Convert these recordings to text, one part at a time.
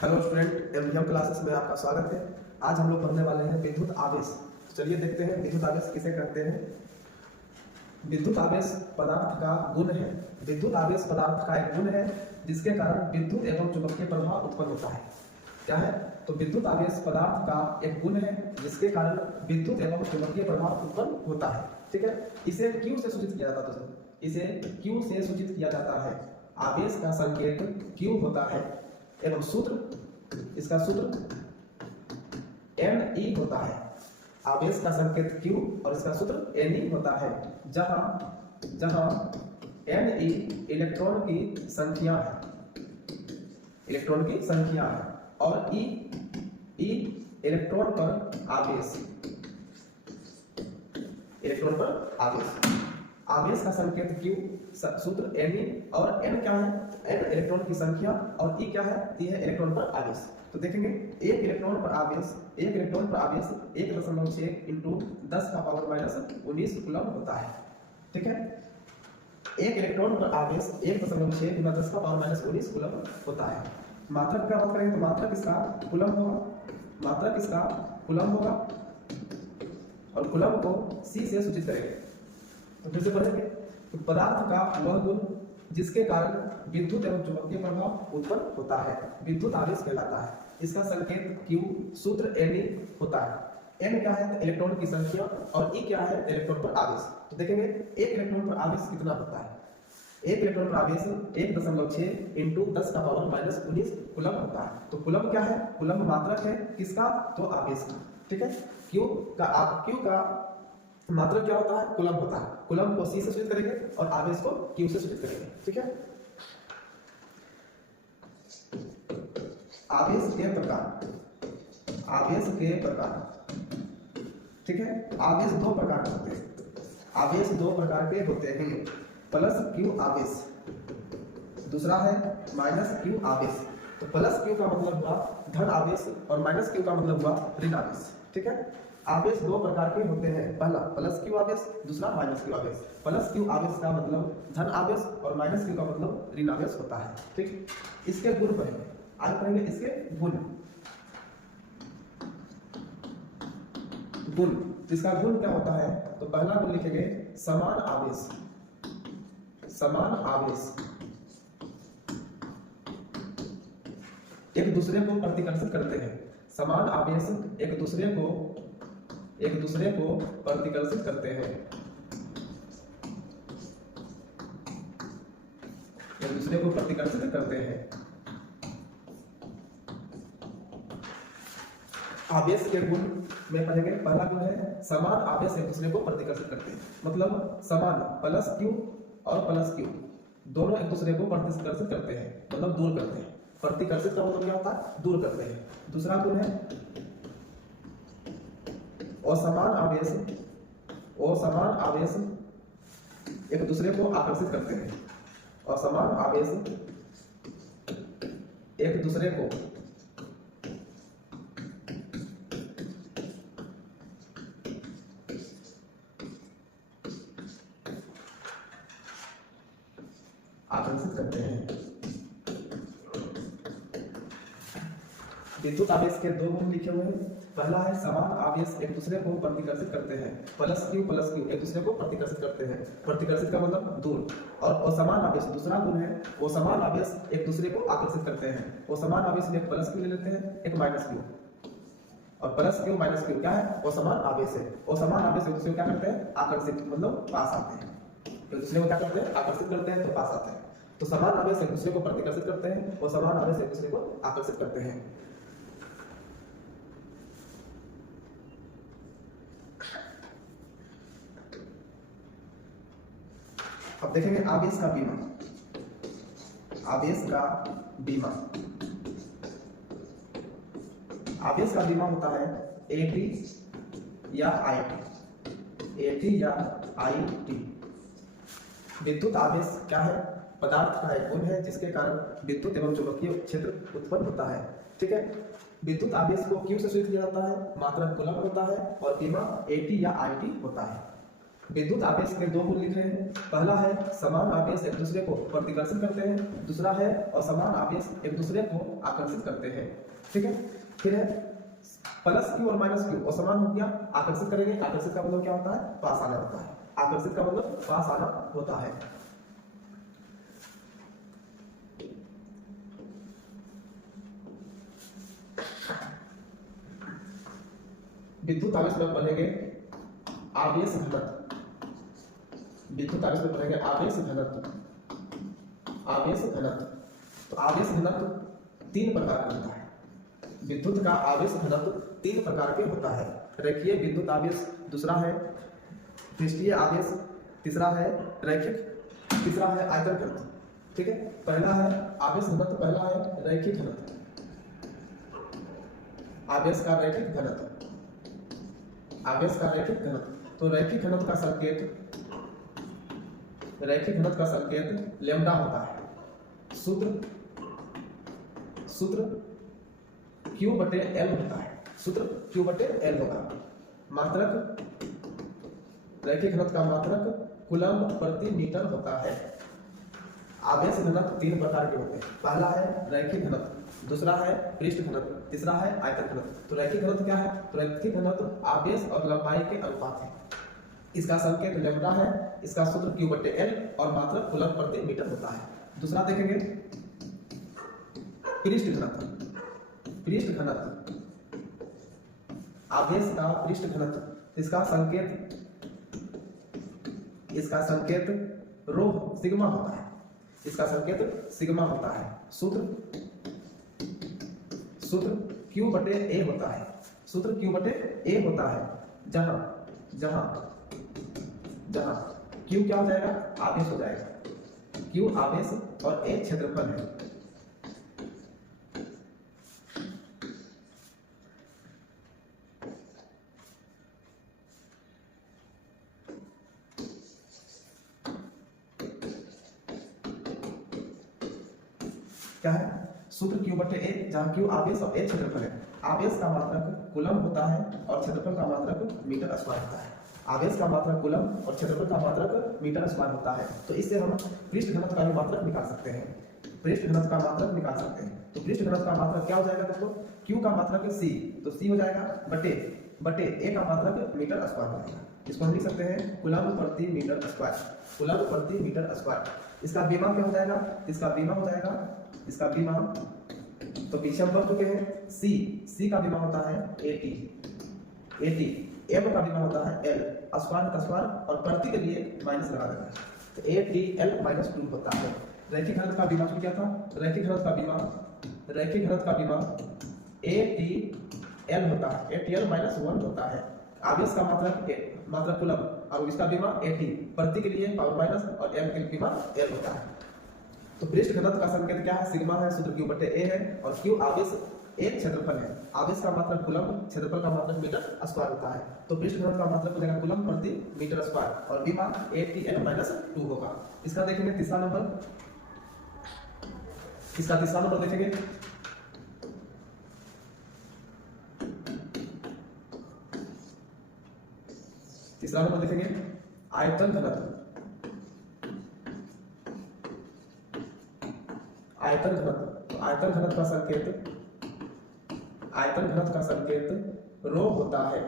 Hello student, MGM classes में आपका स्वागत है। आज हम लोग पढ़ने वाले हैं विद्युत आवेश। चलिए देखते हैं विद्युत आवेश किसे कहते हैं। विद्युत आवेश पदार्थ का गुण है। विद्युत आवेश पदार्थ का एक गुण है जिसके कारण विद्युत एवं चुंबकीय प्रभाव उत्पन्न होता है। क्या है? तो विद्युत आवेश पदार्थ का एक गुण है जिसके कारण विद्युत एवं चुंबकीय प्रभाव उत्पन्न होता है। ठीक है, इसे क्यू से सूचित किया जाता है। दोस्तों, इसे क्यू से सूचित किया जाता है। आवेश का संकेत क्यू होता है एवं सूत्र, इसका सूत्र Ne होता है। आवेश का संकेत Q और इसका सूत्र Ne होता है, जहां Ne इलेक्ट्रॉन की संख्या है, इलेक्ट्रॉन की संख्या है, और E इलेक्ट्रॉन पर आवेश, इलेक्ट्रॉन पर आवेश। आवेश का संकेत Q, सूत्र Ne, और N क्या है? N इलेक्ट्रॉन की संख्या, और E क्या है? ये है इलेक्ट्रॉन पर आवेश। तो देखेंगे एक इलेक्ट्रॉन पर आवेश 1.6 इंटू 10⁻⁻19 कूलम होता है। ठीक है, एक इलेक्ट्रॉन पर आवेश 1.6 गुना 10⁻⁻19 कूलम होता है। मात्रक का बात करें तो मात्रक इसका कूलम होगा, मात्रक इसका कूलम होगा, और कूलम को C से सूचित करेंगे। तो फिर से पढ़ेंगे। तो पदार्थ का वह गुण जिसके कारण विद्युत एवं चुंबकीय प्रभाव उत्पन्न होता है विद्युत आवेश कहलाता है। इसका संकेत Q, सूत्र Ne होता है। N क्या है? इलेक्ट्रॉन की संख्या, और E क्या है? इलेक्ट्रॉन पर आवेश। तो देखेंगे एक इलेक्ट्रॉन पर आवेश कितना होता है। एक इलेक्ट्रॉन पर आवेश 1.6 इंटू 10⁻⁻19 कूलम होता है। तो कूलम क्या है? कूलम मात्रक है किसका? तो आवेश का। ठीक है, Q का मात्रक क्या होता है? कूलम होता है। कूलम को C से सूचित करेंगे और आवेश को Q से सूचित करेंगे। ठीक है, आवेश के प्रकार, आवेश के प्रकार। ठीक है, आवेश दो प्रकार के होते हैं। आवेश दो प्रकार के होते हैं, प्लस Q आवेश, दूसरा है माइनस Q आवेश। तो प्लस Q का मतलब हुआ धन आवेश और माइनस Q का मतलब हुआ ऋण आवेश। ठीक है, आवेश दो प्रकार के होते हैं, पहला प्लस Q आवेश, दूसरा माइनस Q आवेश। प्लस Q आवेश का मतलब धन आवेश और माइनस Q का मतलब ऋण आवेश होता है। ठीक, इसके गुण पढ़ेंगे, आज पढ़ेंगे इसके गुण। गुण, इसका गुण क्या होता है? तो पहला गुण लिखेंगे समान आवेश, समान आवेश एक दूसरे को प्रतिकर्षित करते हैं। समान आवेश एक दूसरे को प्रतिकर्षित करते हैं, एक दूसरे को प्रतिकर्षित करते हैं। आवेश के गुण में पढ़ेंगे। पहला गुण है समान आवेश एक दूसरे को प्रतिकर्षित करते हैं, मतलब समान प्लस Q और प्लस Q दोनों एक दूसरे को प्रतिकर्षित करते हैं, मतलब दूर करते हैं। प्रतिकर्षित का मतलब क्या होता है? दूर करते हैं। दूसरा गुण है असमान आवेश, असमान आवेश एक दूसरे को आकर्षित करते हैं। असमान आवेश एक दूसरे को आकर्षित करते हैं। विद्युत आवेश के दो गुण लिखे हुए हैं। पहला है समान आवेश एक दूसरे को प्रतिकर्षित करते हैं, प्लस Q एक दूसरे को प्रतिकर्षित करते हैं। प्रतिकर्षित का मतलब दूर। और असमान आवेश दूसरा गुण है, वो समान आवेश एक दूसरे को आकर्षित करते हैं। वो समान आवेश में एक प्लस Q ले लेते हैं, एक माइनस Q, और प्लस Q माइनस Q क्या है? वो समान आवेश है। वो समान आवेश एक दूसरे को क्या करते हैं? आकर्षित, मतलब पास आते हैं। एक दूसरे को क्या करते हैं? आकर्षित करते हैं, तो पास आते हैं। तो समान आवेश एक दूसरे को प्रतिकर्षित करते हैं, और समान आवेश एक दूसरे को आकर्षित करते हैं। अब देखेंगे आवेश का बीमा, आवेश का बीमा। आवेश का बीमा होता है AT या IT, AT या IT। विद्युत आवेश क्या है? पदार्थ का एक गुण है जिसके कारण विद्युत एवं चुंबकीय क्षेत्र उत्पन्न होता है। ठीक है, विद्युत आवेश को Q से सूचित किया जाता है, मात्रक कूलम होता है, और बीमा AT या IT होता है। विद्युत आवेश के दो गुण लिख रहे हैं। पहला है समान आवेश एक दूसरे को प्रतिकर्षण करते हैं, दूसरा है असमान आवेश एक दूसरे को आकर्षित करते हैं। ठीक है, फिर है प्लस क्यू और माइनस क्यू असमान हो गया, आकर्षित करेंगे। आकर्षित का मतलब क्या होता है? पास आना होता है। आकर्षित का मतलब पास आना होता है। विद्युत आवेश में बनेंगे आवेश घनत्व। विद्युत आवेश में बनेंगे आवेश घनत्व। आवेश घनत्व, तो आवेश घनत्व तीन प्रकार का होता है। विद्युत का आवेश घनत्व तीन प्रकार के होता है। रेखीय विद्युत आवेश, दूसरा है पृष्ठीय आवेश, तीसरा है रैखिक, तीसरा है आयतन घनत्व। ठीक है, पहला है आवेश घनत्व, पहला है रैखिक घनत्व। आवेश का रैखिक घनत्व, आवेश का रैखिक घनत्व। तो रैखिक घनत्व का संकेत, रैखिक घनत्व का संकेत लैम्डा होता है। सूत्र Q बटे L होता है। सूत्र Q बटे L होगा। मात्रक, रैखिक घनत्व का मात्रक कूलम्ब प्रति मीटर होता है। आवेश घनत्व तीन प्रकार के होते हैं। पहला है रैखिक घनत्व, दूसरा है पृष्ठ घनत्व, तीसरा है आयतन घनत्व। तो रैखिक घनत्व क्या है? तो रैखिक घनत्व आवेश और लंबाई के अनुपात है। इसका संकेत लैम्डा है, इसका सूत्र Q बटे L और मात्रक कूलम्ब प्रति मीटर होता है। दूसरा देखेंगे पृष्ठ घनत्व। पृष्ठ घनत्व, आवेश का पृष्ठ घनत्व, इसका संकेत रो सिग्मा होता है। इसका संकेत सिग्मा होता है। सूत्र Q बटे A होता है। सूत्र Q बटे A होता है, जहां Q क्या हो जाएगा? आवेश हो जाएगा। Q आवेश और A क्षेत्रफल है। क्या है? सूत्र Q बटे A, जहां Q आवेश और A क्षेत्रफल है। आवेश का मात्रक कूलम्ब होता है और क्षेत्रफल का मात्रक मीटर स्क्वायर होता है। आवेश का मात्रक कूलम्ब और क्षेत्रफल का मात्रक मीटर स्क्वायर होता है। तो इससे हम पृष्ठ घनत्व का भी मात्रक निकाल सकते हैं। पृष्ठ घनत्व का मात्रक निकाल सकते हैं। तो पृष्ठ घनत्व का मात्रक क्या हो जाएगा दोस्तों? Q का मात्रक है C, तो C हो जाएगा बटे A का मात्रक मीटर स्क्वायर हो जाएगा। इसको हम लिख सकते हैं कूलम्ब प्रति मीटर स्क्वायर। कूलम्ब प्रति मीटर स्क्वायर। इसका बीमा क्या हो जाएगा? इसका बीमा हो जाएगा, इसका बीमा तो पीछे हम पढ़ चुके हैं। C का बीमा होता है AT, M का बीमा होता है L, स्क्वायर का स्क्वायर और प्रति के लिए माइनस लगा देना। तो ATL माइनस 2 होता है। रैखिक घनत्व का बीमा क्या था? रैखिक घनत्व का बीमा ATL होता है। ATL माइनस 1 होता है। आवेश का मात्रक कूलम्ब और इसका बीमा AT, प्रति के लिए पावर माइनस और M के लिए बीमा L होता है। तो पृष्ठ घनत्व का संकेत क्या है? सिग्मा है। सूत्र Q बटे A है और Q आवेश A क्षेत्रफल है। आवेश का मात्रक कूलम्ब, क्षेत्रफल का मात्रक मीटर स्क्वायर होता है। तो पृष्ठ घनत्व का मात्रक हो जाएगा कूलम्ब प्रति मीटर स्क्वायर और बीमा ATL माइनस 2 होगा। इसका देखेंगे तीसरा नंबर। इसका तीसरा नंबर देखेंगे। तीसरा नंबर देखेंगे आयतन घनत्व। आयतन घनत्व, आयतन घनत्व का संकेत रो होता है।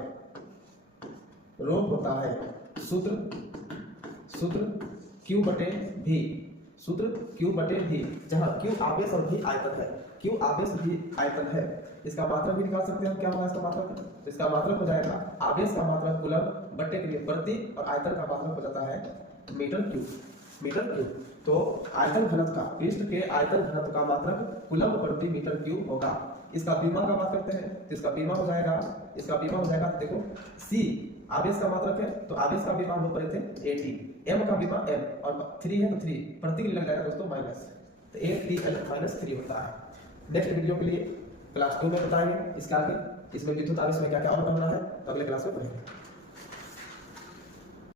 सूत्र Q बटे V, सूत्र Q बटे V, जहां Q आवेश और V आयतन है। Q आवेश V आयतन है। इसका मात्रक भी निकाल सकते हैं। क्या होगा इसका मात्रक? तो इसका मात्रक हो जाएगा आवेश का मात्रक कूलम्ब बटे के लिए प्रति और आयतन का मात्रक हो जाता है मीटर क्यूब। तो आयतन घनत्व का, पृष्ठ के आयतन घनत्व का मात्रक कूलम्ब प्रति मीटर क्यूब होगा। इसका बीमा का बात करते हैं तो इसका बीमा हो जाएगा देखो C आवेश का मात्रक है तो आवेश का बीमा हम लोग पढ़े थे AT, M का बीमा M और 3 है तो 3 प्रति के लिए लग जाएगा दोस्तों माइनस, तो ATL माइनस 3 होता है। नेक्स्ट वीडियो के लिए क्लास 2 में बताएंगे इसके आगे, इसमें विद्युत आवेश में क्या क्या और पढ़ना है तो अगले क्लास में पढ़ेंगे।